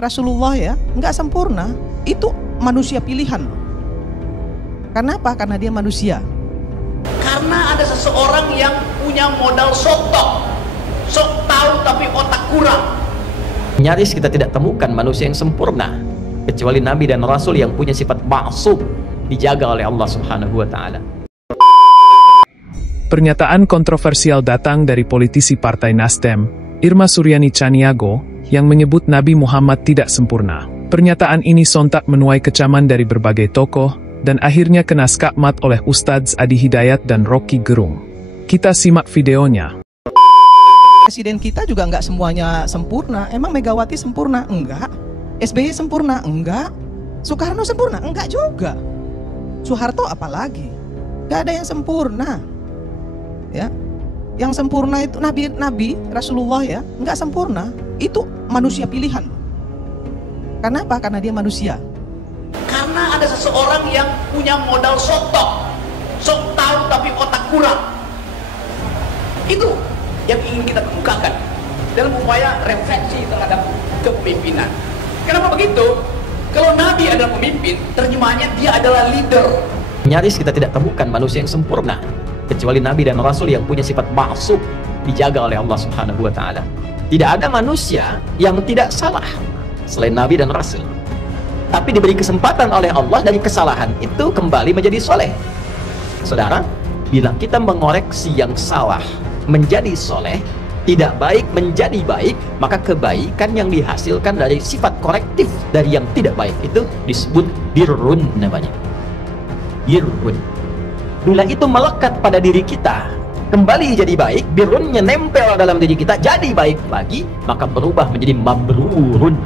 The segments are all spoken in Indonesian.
Rasulullah ya, nggak sempurna. Itu manusia pilihan. Kenapa? Karena dia manusia. Karena ada seseorang yang punya modal sotok, sok tahu tapi otak kurang. Nyaris kita tidak temukan manusia yang sempurna kecuali Nabi dan Rasul yang punya sifat ma'sum, dijaga oleh Allah Subhanahu wa Ta'ala. Pernyataan kontroversial datang dari politisi Partai Nasdem, Irma Suryani Caniago, yang menyebut Nabi Muhammad tidak sempurna. Pernyataan ini sontak menuai kecaman dari berbagai tokoh, dan akhirnya kena skakmat oleh Ustadz Adi Hidayat dan Rocky Gerung. Kita simak videonya. Presiden kita juga nggak semuanya sempurna. Emang Megawati sempurna? Enggak. SBY sempurna? Enggak. Soekarno sempurna? Enggak juga. Soeharto apalagi? Nggak ada yang sempurna. Ya, yang sempurna itu Nabi Rasulullah ya, nggak sempurna. Itu manusia pilihan. Kenapa? Karena dia manusia. Karena ada seseorang yang punya modal sotok, sok tahu tapi otak kurang. Itu yang ingin kita kemukakan dalam upaya refleksi terhadap kepemimpinan. Kenapa begitu? Kalau Nabi adalah pemimpin, terjemahannya dia adalah leader. Nyaris kita tidak temukan manusia yang sempurna kecuali Nabi dan Rasul yang punya sifat ma'sum, dijaga oleh Allah Subhanahu wa Ta'ala. Tidak ada manusia yang tidak salah selain Nabi dan Rasul, tapi diberi kesempatan oleh Allah dari kesalahan itu kembali menjadi soleh. Saudara, bila kita mengoreksi yang salah menjadi soleh, tidak baik menjadi baik, maka kebaikan yang dihasilkan dari sifat korektif dari yang tidak baik itu disebut birrun namanya. Birrun. Bila itu melekat pada diri kita, kembali jadi baik, birrunnya nempel dalam diri kita, jadi baik lagi, maka berubah menjadi mabrurun.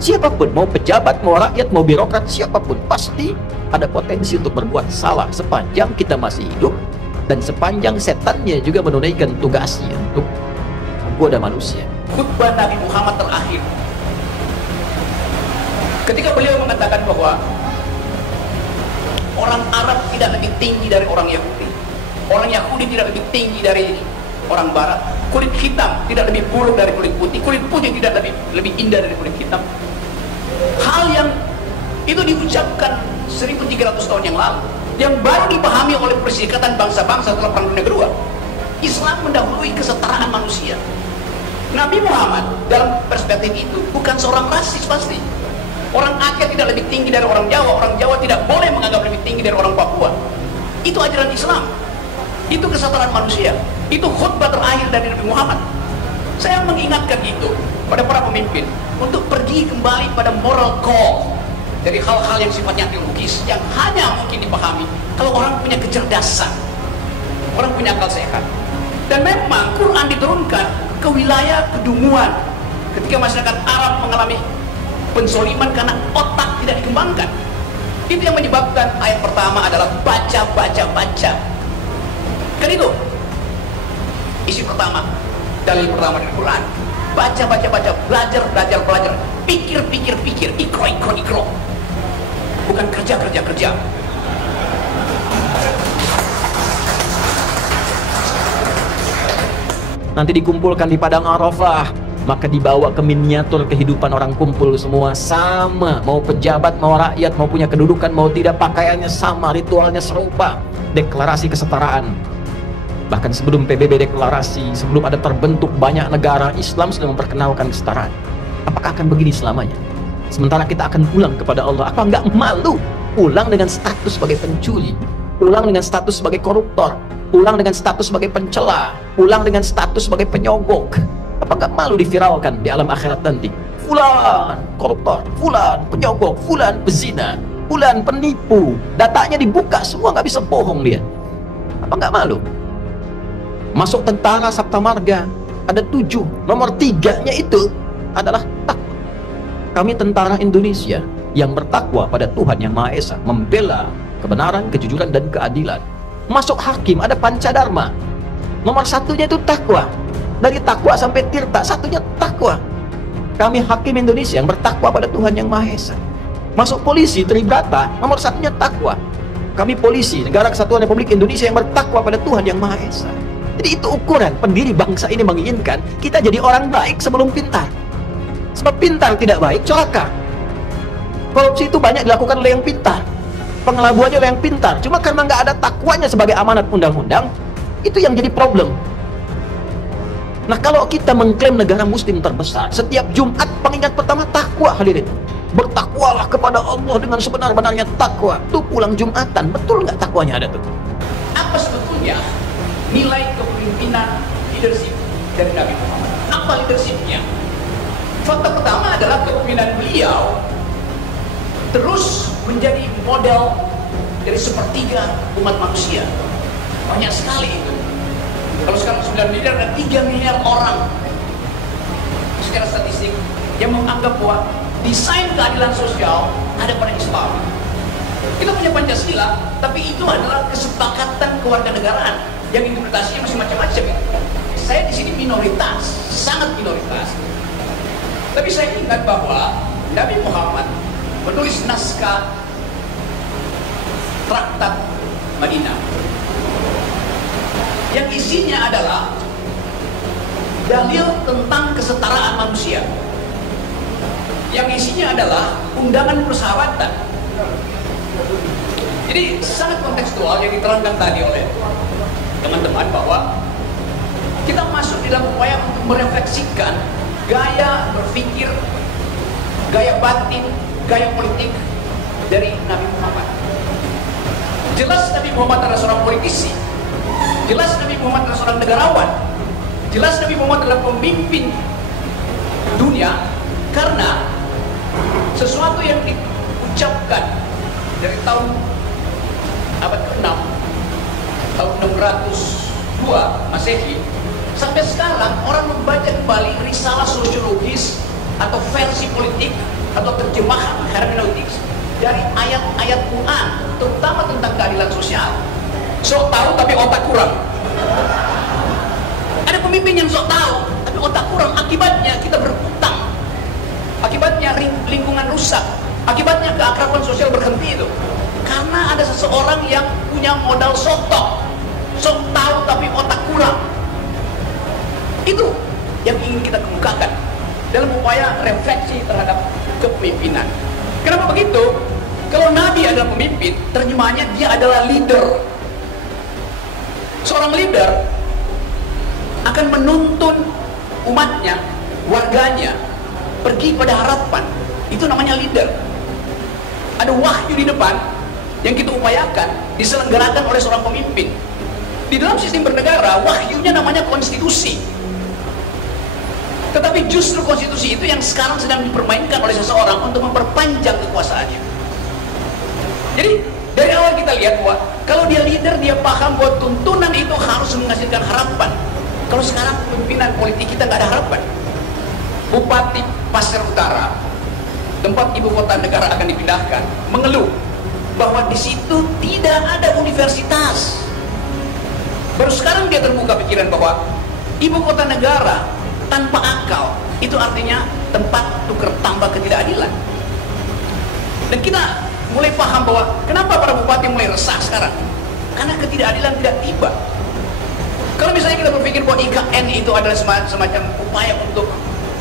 Siapapun, mau pejabat, mau rakyat, mau birokrat, siapapun, pasti ada potensi untuk berbuat salah sepanjang kita masih hidup, dan sepanjang setannya juga menunaikan tugasnya untuk menggoda manusia. Khutbah Nabi Muhammad terakhir, ketika beliau mengatakan bahwa orang Arab tidak lebih tinggi dari orang Yahudi, orang Yahudi tidak lebih tinggi dari orang Barat, kulit hitam tidak lebih buruk dari kulit putih tidak lebih indah dari kulit hitam. Hal yang itu diucapkan 1300 tahun yang lalu, yang baru dipahami oleh Perserikatan Bangsa-Bangsa setelah Perang Dunia Kedua. Islam mendahului kesetaraan manusia. Nabi Muhammad dalam perspektif itu bukan seorang rasis pasti. Orang Aceh tidak lebih tinggi dari orang Jawa tidak boleh menganggap lebih tinggi dari orang Papua. Itu ajaran Islam. Itu kesetaraan manusia. Itu khutbah terakhir dari Nabi Muhammad. Saya mengingatkan itu pada para pemimpin untuk pergi kembali pada moral code dari hal-hal yang sifatnya teologis yang hanya mungkin dipahami kalau orang punya kecerdasan, orang punya akal sehat. Dan memang Quran diturunkan ke wilayah pedunguan ketika masyarakat Arab mengalami pensoliman karena otak tidak dikembangkan. Itu yang menyebabkan ayat pertama adalah baca. Kan itu isi pertama, dalil pertama dari Quran. Baca, belajar, pikir, ikro. Bukan kerja. Nanti dikumpulkan di padang Arafah, maka dibawa ke miniatur kehidupan orang kumpul semua sama, mau pejabat, mau rakyat, mau punya kedudukan, mau tidak, pakaiannya sama, ritualnya serupa, deklarasi kesetaraan. Bahkan sebelum PBB deklarasi, sebelum ada terbentuk banyak negara, Islam sudah memperkenalkan kesetaraan. Apakah akan begini selamanya? Sementara kita akan pulang kepada Allah, apa enggak malu pulang dengan status sebagai pencuri, pulang dengan status sebagai koruptor, pulang dengan status sebagai pencela, pulang dengan status sebagai penyogok? Apa nggak malu diviralkan di alam akhirat nanti? Fulan koruptor, fulan penyogok, fulan pezina, fulan penipu, datanya dibuka semua, nggak bisa bohong dia. Apa nggak malu? Masuk tentara Sabta Marga ada 7, nomor 3-nya itu adalah takwa. Kami tentara Indonesia yang bertakwa pada Tuhan Yang Maha Esa, membela kebenaran, kejujuran, dan keadilan. Masuk hakim ada Pancadharma, nomor 1-nya itu takwa. Dari takwa sampai tirta, satunya takwa. Kami hakim Indonesia yang bertakwa pada Tuhan Yang Maha Esa. Masuk polisi Tribrata, nomor 1-nya takwa. Kami polisi Negara Kesatuan Republik Indonesia yang bertakwa pada Tuhan Yang Maha Esa. Jadi itu ukuran pendiri bangsa ini menginginkan kita jadi orang baik sebelum pintar. Sebab pintar tidak baik, celaka. Korupsi itu banyak dilakukan oleh yang pintar, pengelabuannya oleh yang pintar. Cuma karena nggak ada takwanya sebagai amanat undang-undang, itu yang jadi problem. Nah, kalau kita mengklaim negara muslim terbesar, setiap Jumat pengingat pertama takwa, hadirin. Bertakwalah kepada Allah dengan sebenar-benarnya takwa. Tuh pulang Jumatan, betul nggak takwanya ada tuh? Apa sebetulnya nilai kepemimpinan leadership dari Nabi Muhammad? Apa leadershipnya? Fakta pertama adalah kepemimpinan beliau terus menjadi model dari sepertiga umat manusia. Banyak sekali itu. Kalau sekarang 9 miliar dan 3 miliar orang secara statistik yang menganggap bahwa desain keadilan sosial ada pada Islam. Kita punya Pancasila, tapi itu adalah kesepakatan kewarganegaraan yang interpretasinya masih macam-macam. Saya di sini minoritas, sangat minoritas. Tapi saya ingat bahwa Nabi Muhammad menulis naskah Traktat Madinah yang isinya adalah dalil tentang kesetaraan manusia, yang isinya adalah undangan persahabatan. Jadi sangat kontekstual yang diterangkan tadi oleh teman-teman, bahwa kita masuk dalam upaya untuk merefleksikan gaya berpikir, gaya batin, gaya politik dari Nabi Muhammad. Jelas Nabi Muhammad adalah seorang politisi, jelas Nabi Muhammad adalah seorang negarawan, jelas Nabi Muhammad adalah pemimpin dunia, karena sesuatu yang diucapkan dari tahun abad ke-6, tahun 602 Masehi, sampai sekarang orang membaca kembali risalah sosiologis atau versi politik atau terjemahan hermeneutik dari ayat-ayat Quran, terutama tentang keadilan sosial. Sok tahu tapi otak kurang. Ada pemimpin yang sok tahu tapi otak kurang, akibatnya kita berhutang, akibatnya lingkungan rusak, akibatnya keakraban sosial berhenti itu. Karena ada seseorang yang punya modal sotok, sok tahu tapi otak kurang. Itu yang ingin kita kemukakan dalam upaya refleksi terhadap kepemimpinan. Kenapa begitu? Kalau Nabi adalah pemimpin, terjemahannya dia adalah leader. Seorang leader akan menuntun umatnya, warganya, pergi pada harapan. Itu namanya leader. Ada wahyu di depan yang kita upayakan diselenggarakan oleh seorang pemimpin. Di dalam sistem bernegara, wahyunya namanya konstitusi. Tetapi justru konstitusi itu yang sekarang sedang dipermainkan oleh seseorang untuk memperpanjang kekuasaannya. Jadi dari awal kita lihat bahwa kalau dia leader, dia paham bahwa tuntunan itu harus menghasilkan harapan. Kalau sekarang pimpinan politik kita nggak ada harapan. Bupati Pasir Utara, tempat ibu kota negara akan dipindahkan, mengeluh bahwa di situ tidak ada universitas. Baru sekarang dia terbuka pikiran bahwa ibu kota negara tanpa akal itu artinya tempat tukar tambah ketidakadilan. Dan kita mulai paham bahwa kenapa para bupati mulai resah sekarang, karena ketidakadilan tidak tiba. Kalau misalnya kita berpikir bahwa IKN itu adalah semacam upaya untuk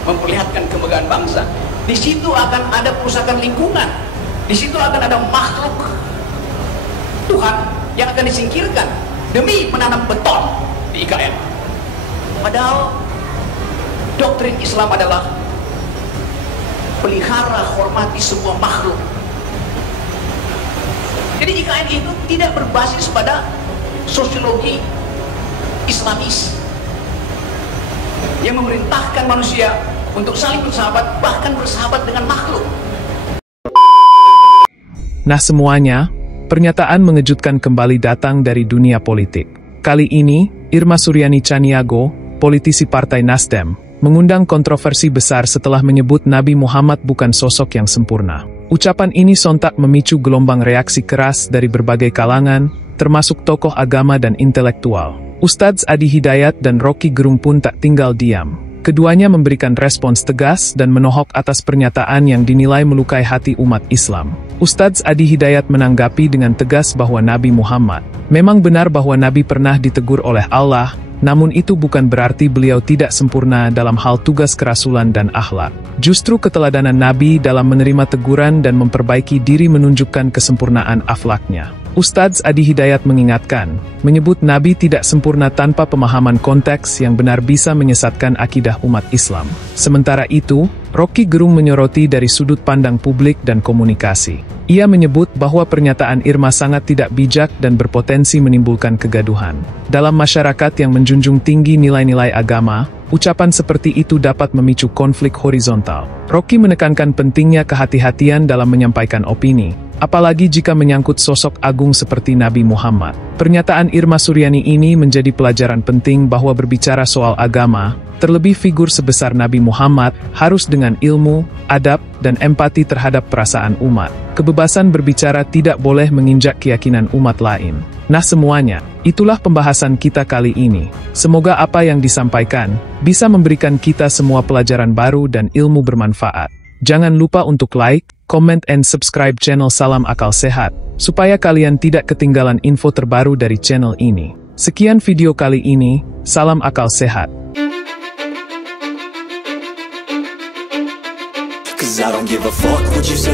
memperlihatkan kemegahan bangsa, di situ akan ada perusakan lingkungan, di situ akan ada makhluk Tuhan yang akan disingkirkan demi menanam beton di IKN. Padahal doktrin Islam adalah pelihara, hormati semua makhluk. Jadi IKN itu tidak berbasis pada sosiologi Islamis yang memerintahkan manusia untuk saling bersahabat, bahkan bersahabat dengan makhluk. Nah semuanya, pernyataan mengejutkan kembali datang dari dunia politik. Kali ini, Irma Suryani Caniago, politisi Partai Nasdem, mengundang kontroversi besar setelah menyebut Nabi Muhammad bukan sosok yang sempurna. Ucapan ini sontak memicu gelombang reaksi keras dari berbagai kalangan, termasuk tokoh agama dan intelektual. Ustadz Adi Hidayat dan Rocky Gerung pun tak tinggal diam. Keduanya memberikan respons tegas dan menohok atas pernyataan yang dinilai melukai hati umat Islam. Ustadz Adi Hidayat menanggapi dengan tegas bahwa Nabi Muhammad memang benar bahwa Nabi pernah ditegur oleh Allah, namun itu bukan berarti beliau tidak sempurna dalam hal tugas kerasulan dan akhlak. Justru keteladanan Nabi dalam menerima teguran dan memperbaiki diri menunjukkan kesempurnaan akhlaknya. Ustadz Adi Hidayat mengingatkan, menyebut Nabi tidak sempurna tanpa pemahaman konteks yang benar bisa menyesatkan akidah umat Islam. Sementara itu, Rocky Gerung menyoroti dari sudut pandang publik dan komunikasi. Ia menyebut bahwa pernyataan Irma sangat tidak bijak dan berpotensi menimbulkan kegaduhan. Dalam masyarakat yang menjunjung tinggi nilai-nilai agama, ucapan seperti itu dapat memicu konflik horizontal. Rocky menekankan pentingnya kehati-hatian dalam menyampaikan opini, apalagi jika menyangkut sosok agung seperti Nabi Muhammad. Pernyataan Irma Suryani ini menjadi pelajaran penting bahwa berbicara soal agama, terlebih figur sebesar Nabi Muhammad, harus dengan ilmu, adab, dan empati terhadap perasaan umat. Kebebasan berbicara tidak boleh menginjak keyakinan umat lain. Nah semuanya, itulah pembahasan kita kali ini. Semoga apa yang disampaikan bisa memberikan kita semua pelajaran baru dan ilmu bermanfaat. Jangan lupa untuk like, comment, and subscribe channel Salam Akal Sehat, supaya kalian tidak ketinggalan info terbaru dari channel ini. Sekian video kali ini, Salam Akal Sehat. Cause I don't give a fuck what you say.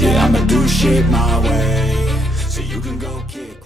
Yeah, I'ma do shit my way. So you can go kick